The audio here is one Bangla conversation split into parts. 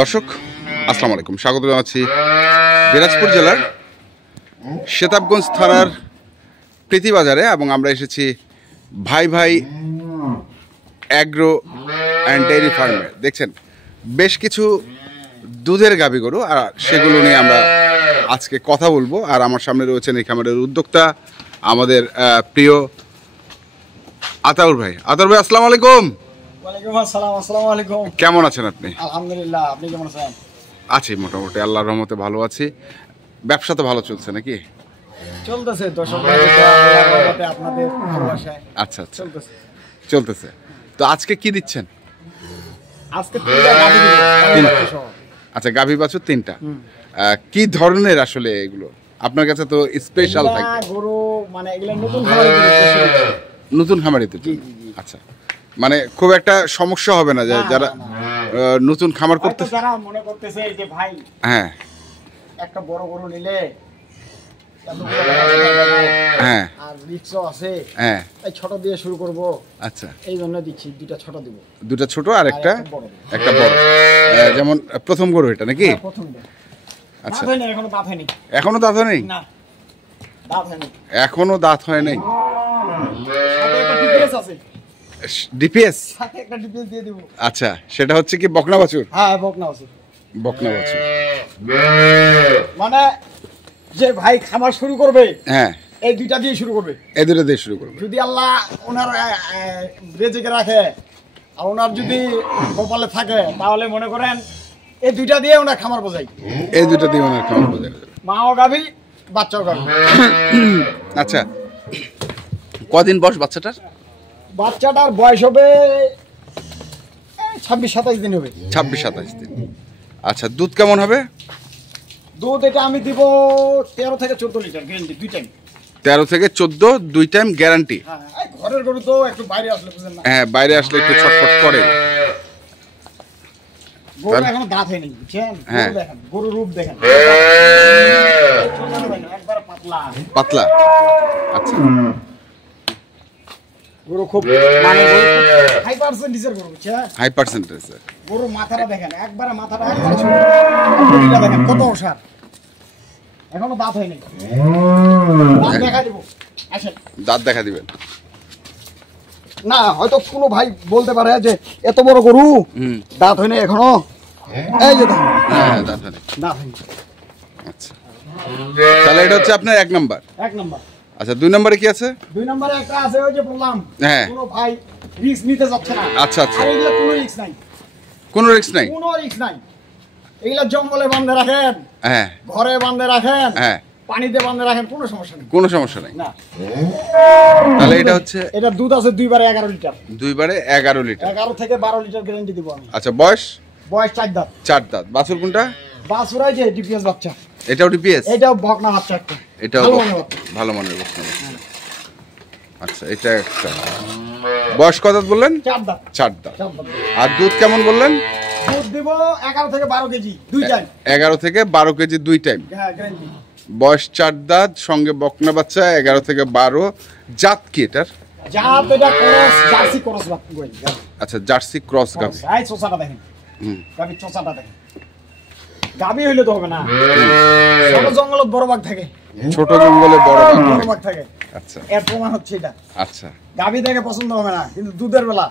দর্শক আসসালামু আলাইকুম, স্বাগত জানাচ্ছি দিনাজপুর জেলার সেতাবগঞ্জ থানার প্রীতি বাজারে এবং আমরা এসেছি ভাই ভাই অ্যাগ্রো অ্যান্ড ডেইরি ফার্মে। দেখছেন বেশ কিছু দুধের গাভী গরু, আর সেগুলো নিয়ে আমরা আজকে কথা বলবো। আর আমার সামনে রয়েছেন এই খামারের উদ্যোক্তা আমাদের প্রিয় আতাউর ভাই। আতাউর ভাই আসসালামু আলাইকুম। ওয়ালাইকুম আসসালাম। আসসালামু আলাইকুম। কেমন আছেন আপনি? আলহামদুলিল্লাহ, আপনি কেমন আছেন? আছি মোটামুটি, আল্লাহর রহমতে ভালো আছি। ব্যবসা তো ভালো চলছে নাকি? চলতেছে আল্লাহর রহমতে, আপনাদের ভালোবাসায়। আচ্ছা আচ্ছা, চলতেছে। তো আজকে কি দিচ্ছেন? আজকে তিনটা গাভী দিব, তিনটা। আচ্ছা, গাভী বাছুর তিনটা। কি ধরনের আসলে এগুলো? আপনার কাছে তো স্পেশাল থাকে গরু, মানে এগুলা নতুন খামারে, নতুন খামারিতে। আচ্ছা, মানে খুব একটা সমস্যা হবে না যারা নতুন খামার করতে, যারা মনে করতেছে যে ভাই হ্যাঁ একটা বড় গরু নিলে হ্যাঁ আর রিক্সও আছে, হ্যাঁ এই ছোট দিয়ে শুরু করব। আচ্ছা, এই জন্য দিচ্ছি দুইটা ছোট দিব। দুটা ছোট আর একটা বড়। যেমন প্রথম গরু এটা নাকি? প্রথম। আচ্ছা, এখনো দাঁত হয়নি। এখনো দাঁত হয় নাই? না, দাঁত হয়নি এখনো দাঁত হয় নাই। সাথে একটা ডিপিএস আছে। ডিপিএস? সাথে একটা ডিপিএস দিয়ে দেব। আচ্ছা, সেটা হচ্ছে কি বকনা বাছুর? হ্যাঁ, বকনা বাছুর। বকনা বাছুর মানে যে ভাই খামার শুরু করবে, হ্যাঁ এই দুইটা দিয়ে শুরু করবে। এই দুটো দিয়ে শুরু করবে। যদি আল্লাহ ওনার রেজেকে রাখে আর ওনার যদি কপালে থাকে, তাহলে মনে করেন এই দুইটা দিয়ে ওনার খামার বোঝাই। এই দুটো দিয়ে ওনার খামার বোঝাই, মাও গাভী, বাচ্চাও গাভী। আচ্ছা, কদিন বয়স বাচ্চাটার? বাচ্চাটার বয়স হবে 26-27 দিন হবে। 26-27 দিন। আচ্ছা, দুধ কেমন হবে? দুধ এটা আমি দিব 13 থেকে 14 লিটার গ্যারান্টি, দুই টাইম। 13 থেকে 14 দুই টাইম গ্যারান্টি। হ্যাঁ, এই ঘরের গরু তো একটু বাইরে আসলে বুঝেন না। হ্যাঁ, বাইরে আসলে একটু ছটফট করে। গরু এখনো দাঁত হয়নি, বুঝছেন? হ্যাঁ, গরু দেখেন, গরুর রূপ দেখেন, একবার পাতলা পাতলা। আচ্ছা, গরু খুব মানে হাই পার্সেন্টেজের গরু, বুঝছেন? High percentage. গরু মাথাটা দেখেন, একবারে মাথাটা একবারে ছোট। এটা দেখেন কত ওসার, এখনো দাঁত হয়নি। দাঁত দেখা দিব, আসেন। দাঁত দেখা দিবেন না, হয়তো কোনো ভাই বলতে পারে যে এত বড় গরু দাঁত হয়নি এখনো। এই যে দেখেন, হ্যাঁ, দাঁত হয় নাই। দাঁত হয়নি। আচ্ছা, তাহলে এটা হচ্ছে আপনার 1 নাম্বার। 1 নাম্বার। আচ্ছা, 2 নম্বরে কি আছে? 2 নম্বরে একটা আছে, ওই যে বললাম, হ্যাঁ, কোনো ভাই রিস্ক নিতে যাচ্ছে না। আচ্ছা আচ্ছা, আর এগুলা কোনো রিস্ক নাই, কোনো রিস্ক নাই। কোনো রিস্ক নাই। এগুলা জঙ্গলে বাঁধে রাখেন, হ্যাঁ, ঘরে বাঁধে রাখেন, হ্যাঁ, পানিতে বাঁধে রাখেন, কোনো সমস্যা নেই। কোনো সমস্যা নাই। না, তাহলে এটা হচ্ছে, এটা দুধ আছে 2 বারে 11 লিটার। 2 বারে 11 লিটার। 11 থেকে 12 লিটার গ্যারান্টি দিব আমি। আচ্ছা, বয়স? বয়স 4 দাঁত। 4 দাঁত। বাছুর কোনটা? বাছুরাই যে ডিপিএস বাচ্চা। এটাও ডিপিএস? এটাও বকনা বাচ্চা একটা। এটাও ভালো মানের বাচ্চা। ভালো মানের বাচ্চা। আচ্ছা, এটা একটা। বয়স কত দাঁত বললেন? 4 দাঁত। 4 দাঁত। 4 দাঁত। আর দুধ কেমন বললেন? দুধ দিব 11 থেকে 12 কেজি, দুই টাইম। 11 থেকে 12 কেজি দুই টাইম। হ্যাঁ, গ্যারান্টি। বয়স 4 দাঁত, সঙ্গে বকনা বাচ্চা, 11 থেকে 12। জাত কি এটার? জাত এটা ক্রস, জার্সি ক্রস গাভী। আচ্ছা, জার্সি ক্রস গাভী। এই চোষাটা দেখেন, গাভীর চোষাটা দেখেন। গাভী হইলে তো হবে না, ছোট জঙ্গলত বড় বাঘ থাকে, ছোট জঙ্গলে বড় বাঘ থাকে। আচ্ছা, এর প্রমাণ হচ্ছে এটা। আচ্ছা, গাভী দেখে পছন্দ হবে না, কিন্তু দুধের বেলা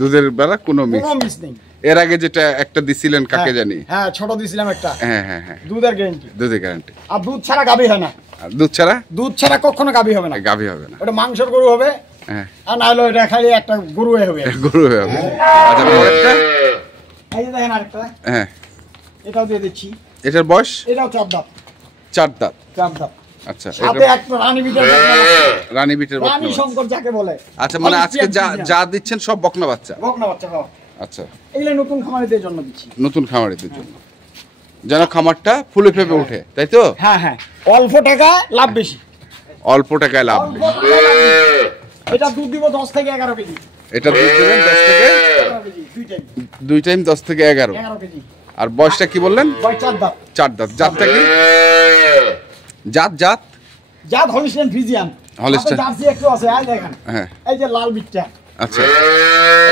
দুধের বেলা কোনো মিস নেই। এর আগে যেটা একটা দিছিলেন কাকে জানি? হ্যাঁ, ছোট দিছিলাম একটা। হ্যাঁ হ্যাঁ হ্যাঁ, দুধের গ্যারান্টি। দুধের গ্যারান্টি। আর দুধ ছাড়া গাভী হয় না। আর দুধ ছাড়া? দুধ ছাড়া কখনো গাভী হবে না। গাভী হবে না। ওটা মাংসের গরু হবে, হ্যাঁ, আর না হলে ওটা খালি একটা গরু হবে। গরু হবে। আচ্ছা, পরেরটা? এই যে দেখেন আরেকটা, হ্যাঁ, এটাও দিয়ে দিচ্ছি। এটার বয়স? এটাও 4 দাঁত। 4 দাঁত। 4 দাঁত। আচ্ছা, সাথে একটা রানী বিটের বাচ্চা। রানী বিটের বাচ্চা। রানী শঙ্কর যাকে বলে। আচ্ছা, মানে আজকে যা দিচ্ছেন সব বকনা বাচ্চা? বকনা বাচ্চা। আচ্ছা, এগুলো নতুন খামারিদের জন্য দিচ্ছি। নতুন খামারিদের জন্য, যেন খামারটা ফুলে ফেপে ওঠে, তাই তো? হ্যাঁ হ্যাঁ, অল্প টাকা লাভ বেশি। অল্প টাকায় লাভ বেশি। এটা দুধ দিব 10 থেকে 11 কেজি। এটা দুধ দেবেন 10 থেকে 11 কেজি, দুই টাইম 10 থেকে 11। 11 কেজি। আর বয়সটা কি বললেন? বয়স 4 দাঁত। 4 দাঁত। জাতটা কি? জাত হলিস্টিয়ান ফ্রিজিয়ান। হলিস্টিয়ান। জার্সি একটু আছে, এই দেখেন। হ্যাঁ, এই যে লাল বিটটা। আচ্ছা,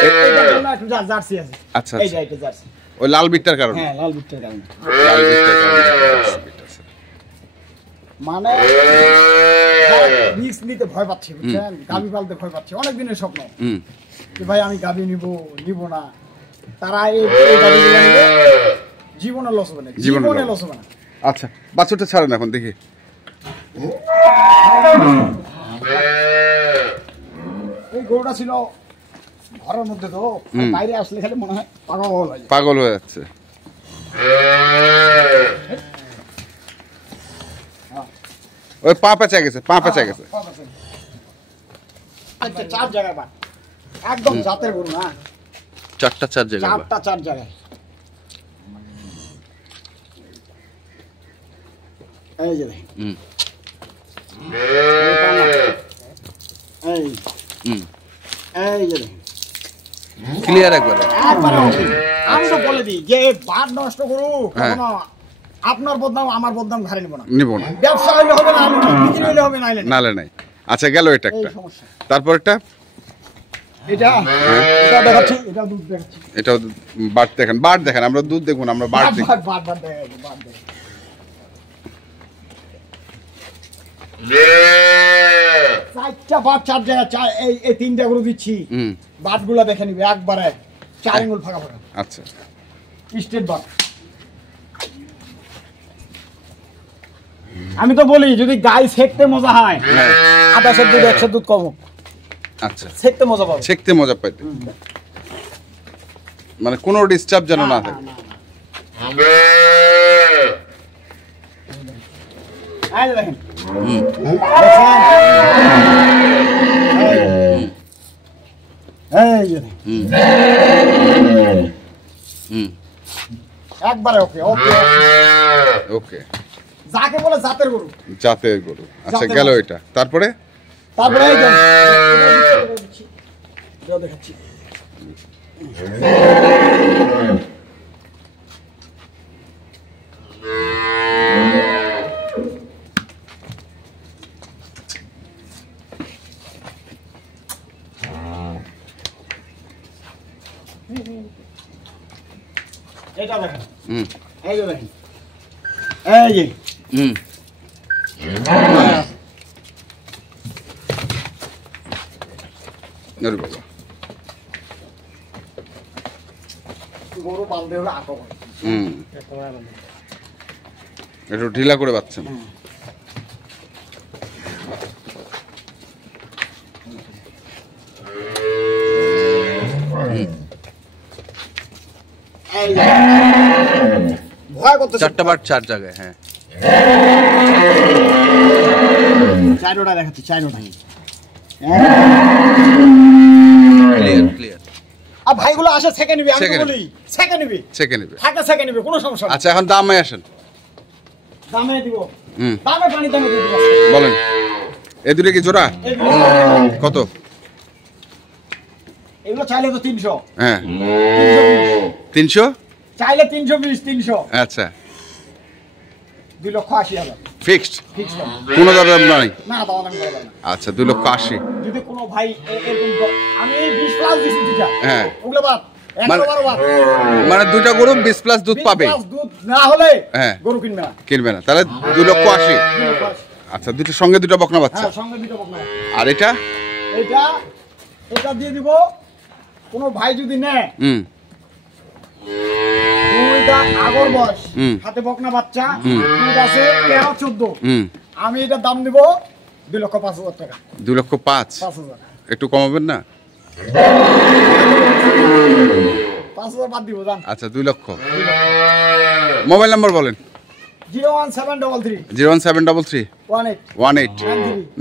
এইটার জন্য একটু জার্সি আছে। আচ্ছা, এই যে এটা জার্সি। ওই লাল বিটটার কারণে। হ্যাঁ, লাল বিটটার কারণে। লাল বিটটার কারণে বিট আছে। মানে রিস্ক নিতে ভয় পাচ্ছি, বুঝছেন? গাভী পালতে ভয় পাচ্ছি, অনেক দিনের স্বপ্ন যে ভাই আমি গাভী নিব না। তারা এই গাভীগুলো নিবে, জীবনে লস হবে না, জীবনে লস হবে না। আচ্ছা, বাছুরটা ছাড়েন এখন দেখি। এই গরুটা ছিল ঘরের মধ্যে, তো বাইরে আসলে খালি মনে হয় পাগল হয়ে যাচ্ছে। ওই পা পেঁচা গেছে, পা পেঁচা গেছে। আচ্ছা, 4 জায়গায় বাট, একদম জাতের গরু না। 4টা 4 জায়গায়, 4টা 4 জায়গায়। এই যে দেখেন, এই যে দেখেন, ক্লিয়ার একবারে। আমি তো বলে দিই যে বাট নষ্ট করু, কখনো আপনার বদনাম আমার বদনাম ঘাড়ে নিব না। ব্যবসা হইলে হবে না, বিক্রি হইলে হবে না, নাই। আচ্ছা, গেল এটা একটা। তারপর একটা এটা দেখাচ্ছি, এটা দুধ দেখাচ্ছি। এটাও বাট দেখেন, বাট দেখেন। আমরা দুধ দেখুন, আমরা বাট দেখি। বাট দেখেন, বাট দেখেন। চারটা বাট 4 জায়গায়, এই 3টা গরু দিচ্ছি। বাটগুলা দেখে নিবে একবারে 4 আঙ্গুল ফাঁকা ফাঁকা। আচ্ছা, স্টেট বাট। আমি তো বলি যদি গাই ছেকতে মজা হয়, 28 দুধ 100 দুধ কম। আচ্ছা, ছেকতে মজা পাবে, ছেকতে মজা পাইতে, মানে কোনো ডিস্টার্ব যেন না থাকে। এই দেখেন, এই যে একবারে ওকে ওকে ওকে, যাকে বলে জাতের গরু। জাতের গরু। আচ্ছা, গেল এটা। তারপরে এই যে এটা দেখাচ্ছি। এটা দেখেন, এই যে দেখেন, এই যে বাবা, গরু পালতে হলে আটো করে। একটু ঢিলা করে পাচ্ছেন। ভয় করতে 4টা বাট 4 জায়গায়। হ্যাঁ, 4টা দেখাচ্ছি, 4টা। ক্লিয়ার। আর ভাইগুলো আসে ছেকে নিবি, আমি তো বলি ছেকে নিবি, থাকে ছেকে নিবি, কোনো সমস্যা নেই। আচ্ছা, এখন দামে আসেন। দামে দিব, দামে পানি দামে দিব। বলেন, এই দুটো কি জোড়া? কত? এগুলো চাইলে তো 300। হ্যাঁ, 300 চাইলে 320, 300। আচ্ছা, 2,80,000 ফিক্সড, ফিক্সড। কোনো দরদাম নাই? না, দাম আমি বলবো না। আচ্ছা, 2,80,000। যদি কোনো ভাই এরকম, আমি 20 প্লাস দিছি দুইটা। হ্যাঁ, ওগুলো বাদ, 11 বাদ। মানে দুটো গরু 20 প্লাস দুধ পাবে। দুধ না হলে হ্যাঁ, গরু কিনবে না। তাহলে 2,80,000। আচ্ছা, দুটো সঙ্গে দুটো বকনা বাচ্চা। হ্যাঁ, সঙ্গে দুটো বকনা। আর এটা দিয়ে দিব। কোনো ভাই যদি নেয়, আগর বয়স, হাতে বকনা বাচ্চা, দুধ আছে 13-14, আমি এটার দাম দিব 2,05,000 টাকা। 2,05,000। একটু কমাবেন না? 5,000 বাদ দিব, জান। আচ্ছা, 2 লক্ষ। মোবাইল নাম্বার বলেন। 01733 01733 18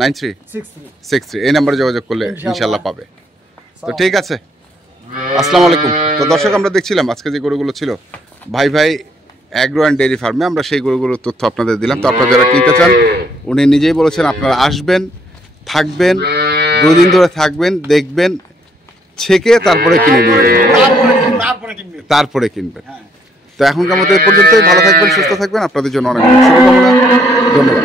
9363। এই নাম্বারে যোগাযোগ করলে ইনশাল্লাহ পাবে। তো ঠিক আছে, আসসালামু আলাইকুম। তো দর্শক, আমরা দেখছিলাম আজকে যে গরুগুলো ছিল ভাই অ্যাগ্রো অ্যান্ড ডেয়ারি ফার্মে, আমরা সেই গরুগুলোর তথ্য আপনাদের দিলাম। তো আপনারা যারা কিনতে চান, উনি নিজেই বলেছেন আপনারা আসবেন, থাকবেন, 2 দিন ধরে থাকবেন, দেখবেন, ছেকে তারপরে কিনে নিয়ে তারপরে কিনবেন। তো এখনকার মতো এই পর্যন্তই। ভালো থাকবেন, সুস্থ থাকবেন। আপনাদের জন্য অনেক শুভকামনা। ধন্যবাদ।